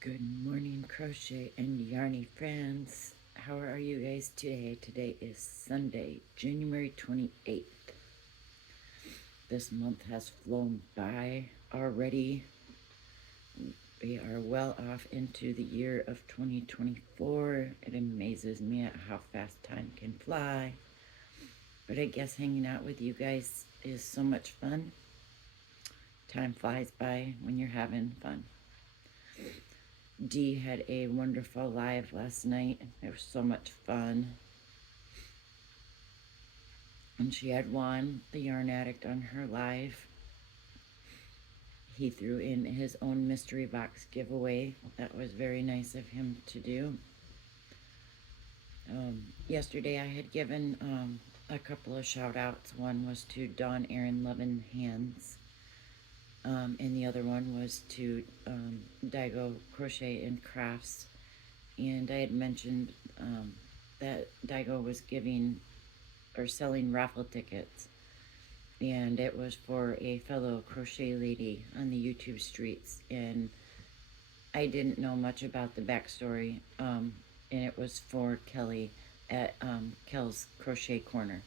Good morning, crochet and yarny friends. How are you guys today? Today is Sunday, January 28th. This month has flown by already. We are well off into the year of 2024. It amazes me at how fast time can fly. But I guess hanging out with you guys is so much fun. Time flies by when you're having fun. Dee had a wonderful live last night. It was so much fun. And she had Juan, the yarn addict, on her live. He threw in his own mystery box giveaway. That was very nice of him to do. Yesterday I had given a couple of shout outs. One was to Dawn Aaron Lovin' Hands. And the other one was to Daigo Crochet and Crafts. And I had mentioned that Daigo was giving or selling raffle tickets, and it was for a fellow crochet lady on the YouTube streets, and I didn't know much about the backstory, and it was for Kelly at Kel's Crochet Corner.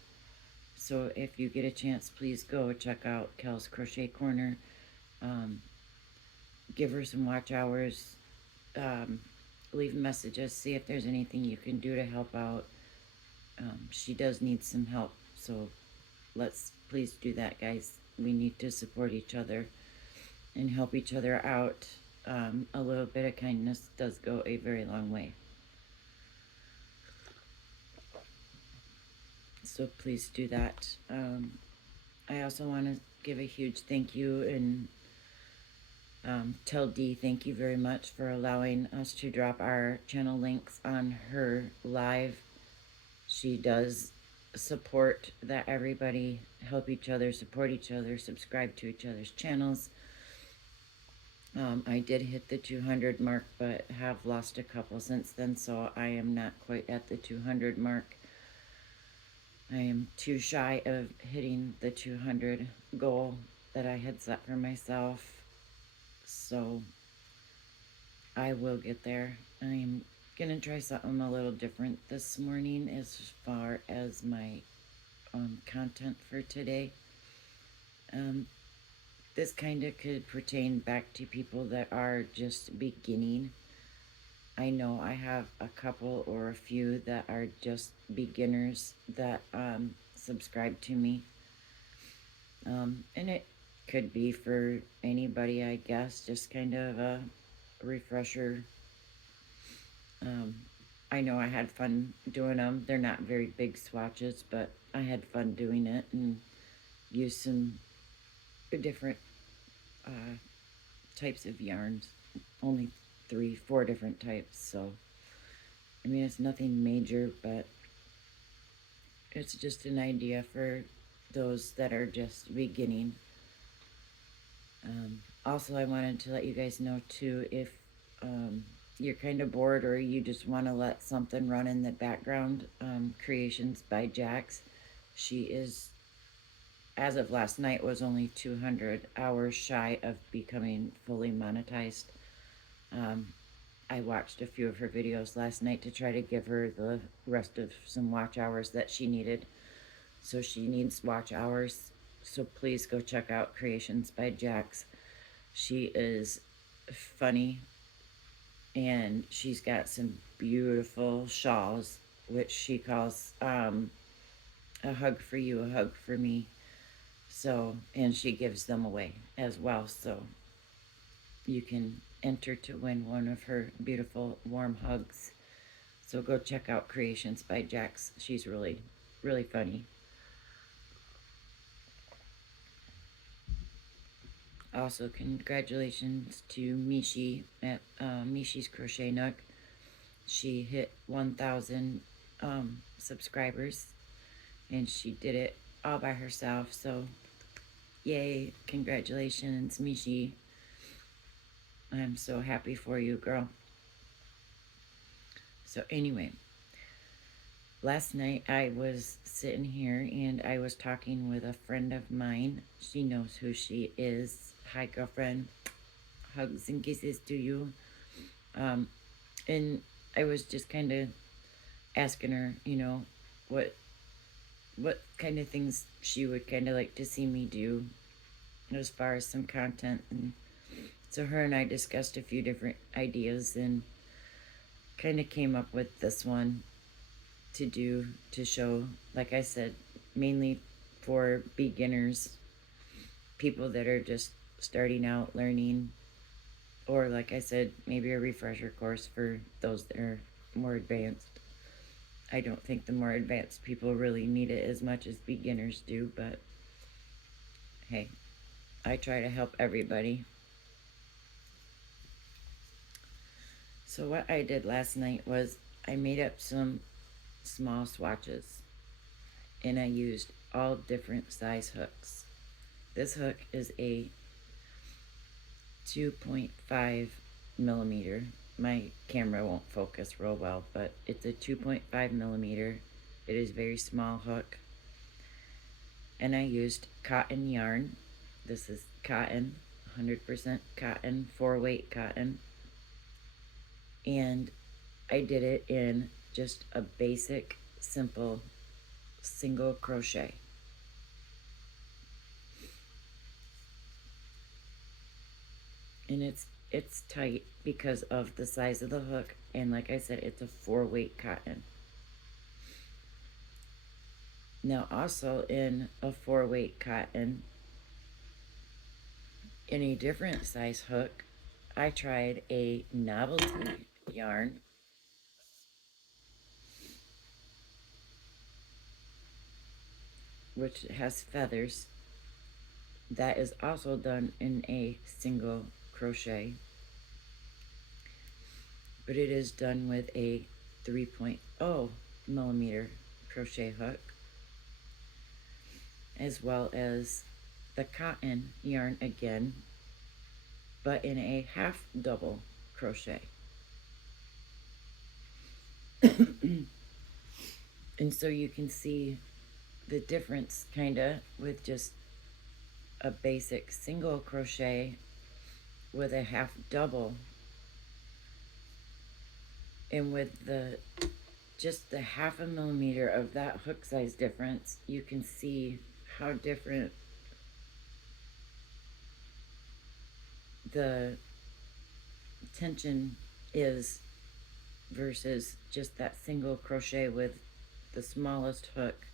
So if you get a chance, please go check out Kel's Crochet Corner. Give her some watch hours, leave messages, see if there's anything you can do to help out. She does need some help, so let's please do that, guys. We need to support each other and help each other out. A little bit of kindness does go a very long way. So please do that. I also want to give a huge thank you and tell Dee thank you very much for allowing us to drop our channel links on her live. She does support that everybody help each other, support each other, subscribe to each other's channels. I did hit the 200 mark, but have lost a couple since then, so I am not quite at the 200 mark. I am too shy of hitting the 200 goal that I had set for myself, so I will get there. I'm gonna try something a little different this morning as far as my content for today. This kind of could pertain back to people that are just beginning. I know I have a couple or a few that are just beginners that subscribe to me. And it could be for anybody, I guess, just kind of a refresher. I know I had fun doing them. They're not very big swatches, but I had fun doing it and used some different types of yarns. Only 3-4 different types, so I mean it's nothing major, but it's just an idea for those that are just beginning. Also, I wanted to let you guys know too, if you're kind of bored or you just want to let something run in the background, Creations by Jax, she is, as of last night, was only 200 hours shy of becoming fully monetized. I watched a few of her videos last night to try to give her the rest of some watch hours that she needed. So she needs watch hours. So please go check out Creations by Jax. She is funny, and she's got some beautiful shawls, which she calls a hug for you, a hug for me. So, and she gives them away as well. So you can enter to win one of her beautiful warm hugs. So go check out Creations by Jax. She's really, really funny. Also, congratulations to Mishi at Mishi's Crochet Nook. She hit 1,000 subscribers, and she did it all by herself. So, yay! Congratulations, Mishi. I'm so happy for you, girl. So anyway, last night I was sitting here and I was talking with a friend of mine. She knows who she is. Hi, girlfriend. Hugs and kisses to you. Um, and I was just kind of asking her, what what kind of things she would kind of like to see me do as far as some content. And so her and I discussed a few different ideas and kind of came up with this one to do to show, like I said, mainly for beginners, people that are just starting out learning, or like I said, maybe a refresher course for those that are more advanced. I don't think the more advanced people really need it as much as beginners do, but hey, I try to help everybody. So what I did last night was I made up some small swatches and I used all different size hooks. This hook is a 2.5 millimeter. My camera won't focus real well, but it's a 2.5 millimeter. It is a very small hook. And I used cotton yarn. This is cotton, 100% cotton, 4-weight cotton. And I did it in just a basic, simple single crochet. And it's tight because of the size of the hook, and like I said, it's a 4-weight cotton. Now also in a 4-weight cotton, in a different size hook, I tried a novelty yarn, which has feathers. That is also done in a single crochet, but it is done with a 3.0 millimeter crochet hook, as well as the cotton yarn again, but in a half double crochet. And so you can see the difference kind of with just a basic single crochet with a half double, and with the just the half a millimeter of that hook size difference, you can see how different the tension is versus just that single crochet with the smallest hook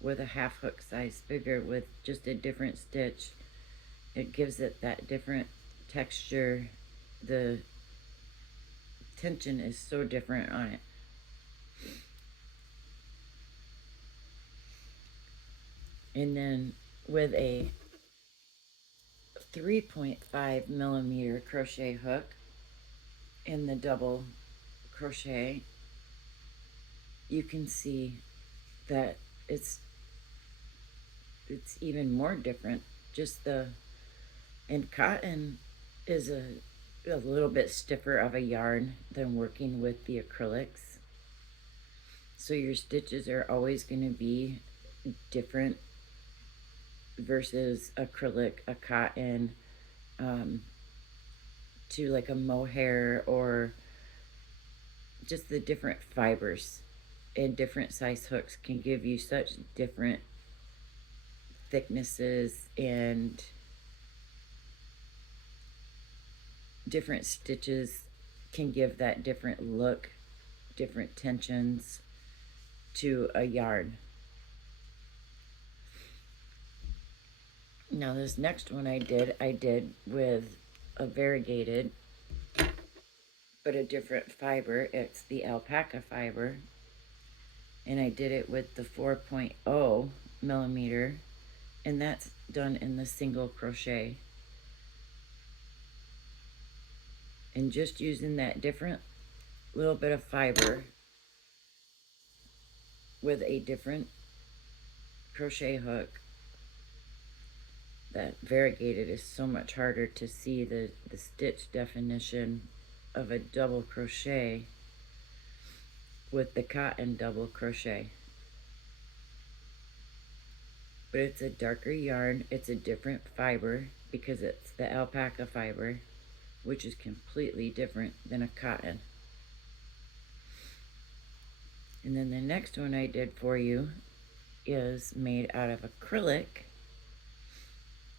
with a half hook size bigger with just a different stitch. It gives it that different texture. The tension is so different on it. And then with a 3.5 millimeter crochet hook in the double crochet, you can see that it's even more different. Just the and cotton is a little bit stiffer of a yarn than working with the acrylics, so your stitches are always going to be different versus acrylic, a cotton, um, to like a mohair, or just the different fibers and different size hooks can give you such different thicknesses, and different stitches can give that different look, different tensions to a yarn. Now this next one I did with a variegated, but a different fiber. It's the alpaca fiber, and I did it with the 4.0 millimeter, and that's done in the single crochet. And just using that different little bit of fiber with a different crochet hook, that variegated is so much harder to see the stitch definition of a double crochet with the cotton double crochet. But it's a darker yarn, it's a different fiber because it's the alpaca fiber, which is completely different than a cotton. And then the next one I did for you is made out of acrylic,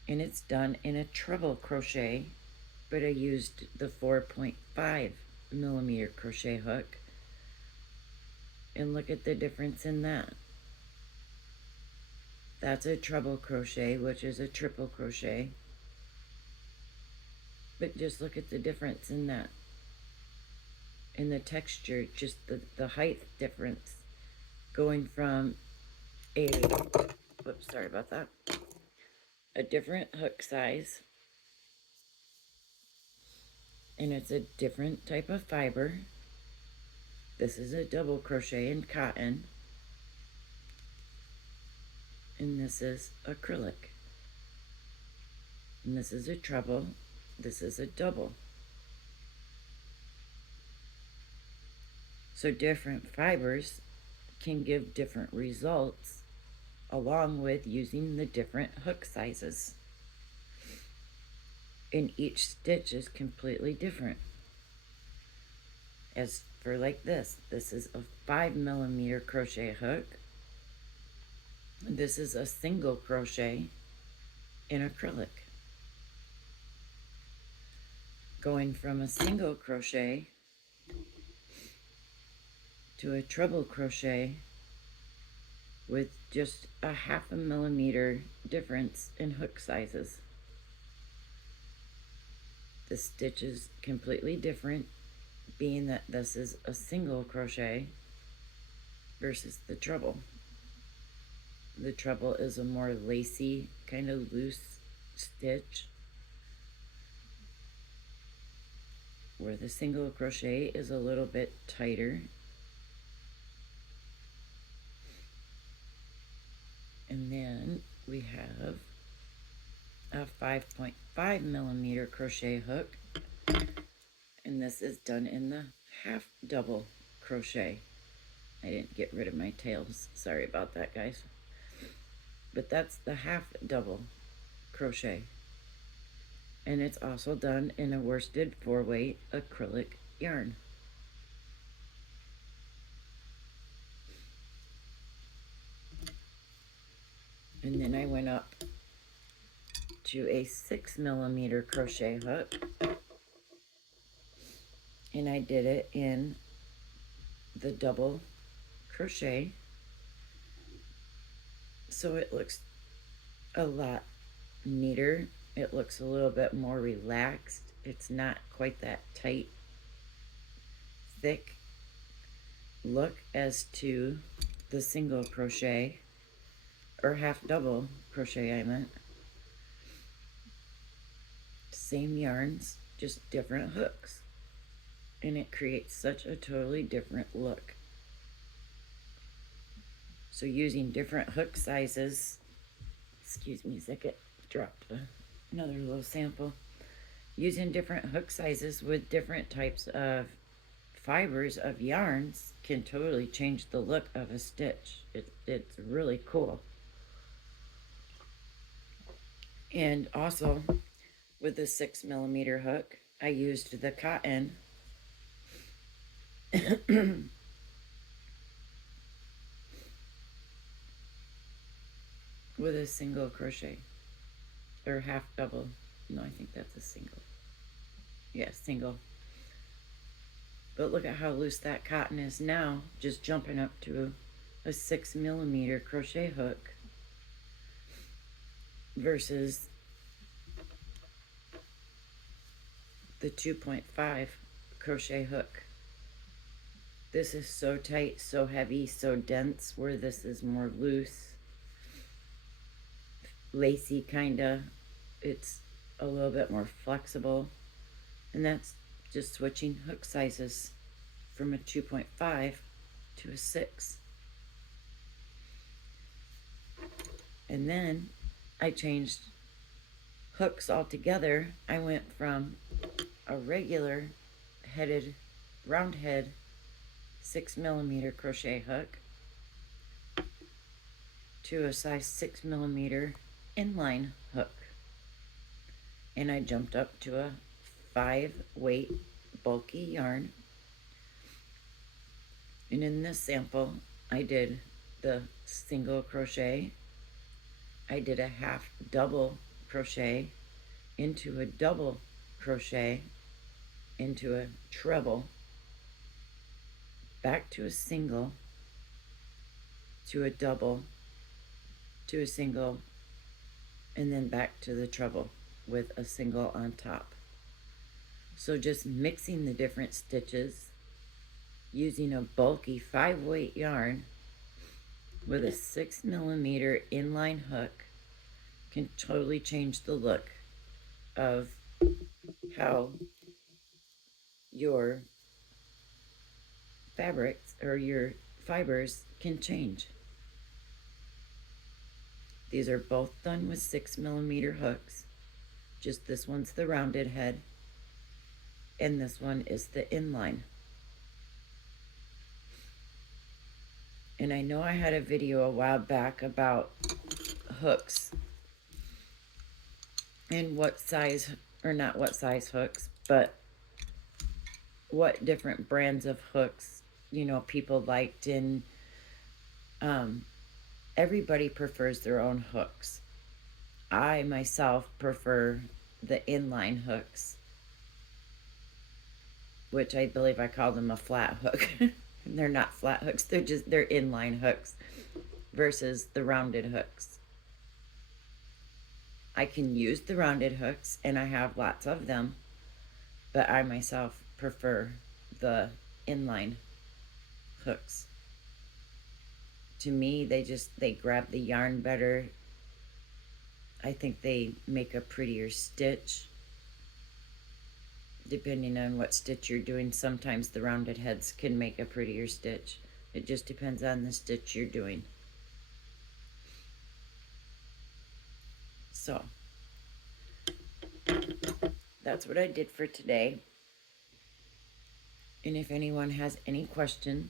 and it's done in a treble crochet, but I used the 4.5 millimeter crochet hook, and look at the difference in that. That's a treble crochet, which is a triple crochet, but just look at the difference in that, in the texture, just the height difference, going from a, whoops, sorry about that, a different hook size, and it's a different type of fiber. This is a double crochet in cotton, and this is acrylic, and this is a treble, this is a double. So different fibers can give different results, along with using the different hook sizes. And each stitch is completely different. As for like this is a 5 millimeter crochet hook. This is a single crochet in acrylic. Going from a single crochet to a treble crochet with just a 1/2 millimeter difference in hook sizes. The stitch is completely different, being that this is a single crochet versus the treble. The treble is a more lacy, kind of loose stitch, where the single crochet is a little bit tighter. And then we have a 5.5 millimeter crochet hook, and this is done in the half double crochet. I didn't get rid of my tails, sorry about that, guys. But that's the half double crochet, and it's also done in a worsted 4-weight acrylic yarn. And then I went up to a 6 millimeter crochet hook, and I did it in the double crochet, so it looks a lot neater. It looks a little bit more relaxed. It's not quite that tight, thick look as to the single crochet, or half double crochet I meant. Same yarns, just different hooks, and it creates such a totally different look. So using different hook sizes, excuse me a second, dropped another little sample. Using different hook sizes with different types of fibers of yarns can totally change the look of a stitch. It's really cool. And also with the 6 millimeter hook, I used the cotton with a single crochet, or half double. No, I think that's a single. Yeah, single. But look at how loose that cotton is now, just jumping up to a 6 millimeter crochet hook versus the 2.5 crochet hook. This is so tight, so heavy, so dense, where this is more loose, lacy kinda. It's a little bit more flexible, and that's just switching hook sizes from a 2.5 to a 6. And then I changed hooks altogether. I went from a regular headed, round head 6 millimeter crochet hook to a size 6 millimeter inline hook, and I jumped up to a 5-weight bulky yarn. And in this sample, I did the single crochet. I did a half double crochet into a double crochet into a treble, back to a single, to a double, to a single, and then back to the treble with a single on top. So just mixing the different stitches using a bulky 5-weight yarn with a 6mm inline hook can totally change the look of how your fabrics or your fibers can change. These are both done with 6mm hooks. Just this one's the rounded head and this one is the inline. And I know I had a video a while back about hooks and what size, or not what size hooks, but what different brands of hooks, you know, people liked. And everybody prefers their own hooks. I myself prefer the inline hooks, which I believe I call them a flat hook. They're not flat hooks, they're inline hooks versus the rounded hooks. I can use the rounded hooks and I have lots of them, but I myself prefer the inline hooks. To me, they grab the yarn better. I think they make a prettier stitch. Depending on what stitch you're doing, sometimes the rounded heads can make a prettier stitch. It just depends on the stitch you're doing. So that's what I did for today. And if anyone has any questions,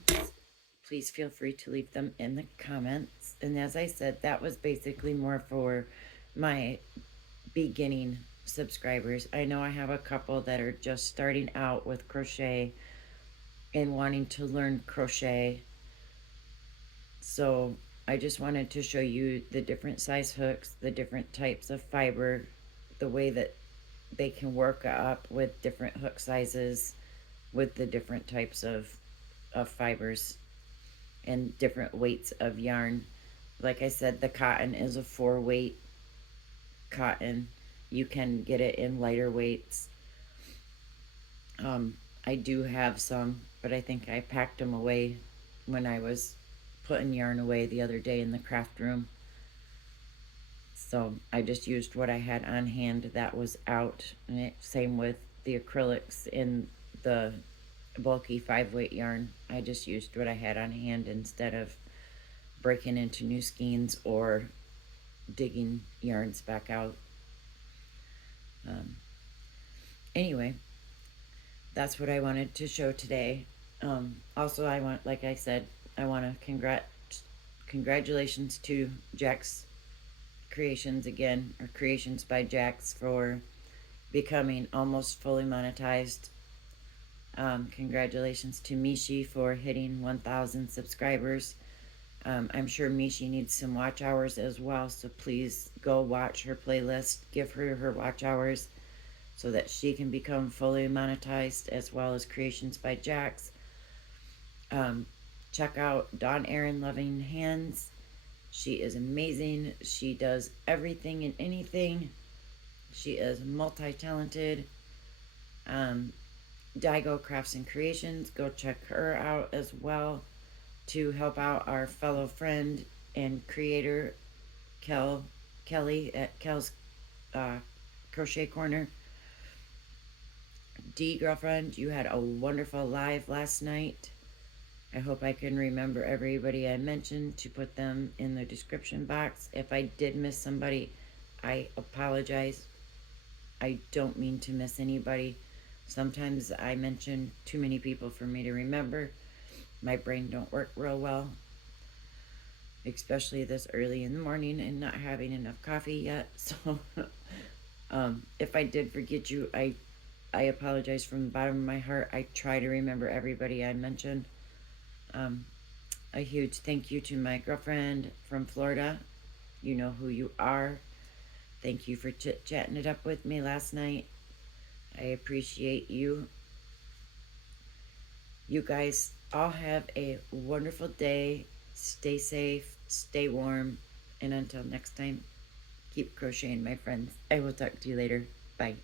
please feel free to leave them in the comments. And as I said, that was basically more for my beginning subscribers. I know I have a couple that are just starting out with crochet and wanting to learn crochet. So I just wanted to show you the different size hooks, the different types of fiber, the way that they can work up with different hook sizes, with the different types of fibers and different weights of yarn. Like I said, the cotton is a 4-weight cotton. You can get it in lighter weights. I do have some, but I think I packed them away when I was putting yarn away the other day in the craft room. So I just used what I had on hand that was out. And same with the acrylics in the bulky 5-weight yarn. I just used what I had on hand instead of breaking into new skeins or digging yarns back out. Anyway, that's what I wanted to show today. Also, like I said, I want to congratulations to Jack's Creations again, or Creations by Jack's, for becoming almost fully monetized. Congratulations to Mishi for hitting 1,000 subscribers. I'm sure Mishi needs some watch hours as well, so please go watch her playlist, give her her watch hours so that she can become fully monetized, as well as Creations by Jax. Check out Dawn Erin Loving Hands. She is amazing. She does everything and anything. She is multi-talented. Daigo Crafts and Creations, go check her out as well, to help out our fellow friend and creator Kelly at Kel's Crochet Corner. D girlfriend, you had a wonderful live last night. I hope I can remember everybody I mentioned to put them in the description box. If I did miss somebody, I apologize. I don't mean to miss anybody. Sometimes I mention too many people for me to remember. My brain don't work real well, especially this early in the morning and not having enough coffee yet. So if I did forget you, I I apologize from the bottom of my heart. I try to remember everybody I mentioned. Um, a huge thank you to my girlfriend from Florida. You know who you are. Thank you for chit-chatting it up with me last night. I appreciate you. You guys all have a wonderful day. Stay safe, stay warm, and until next time, keep crocheting, my friends. I will talk to you later. Bye.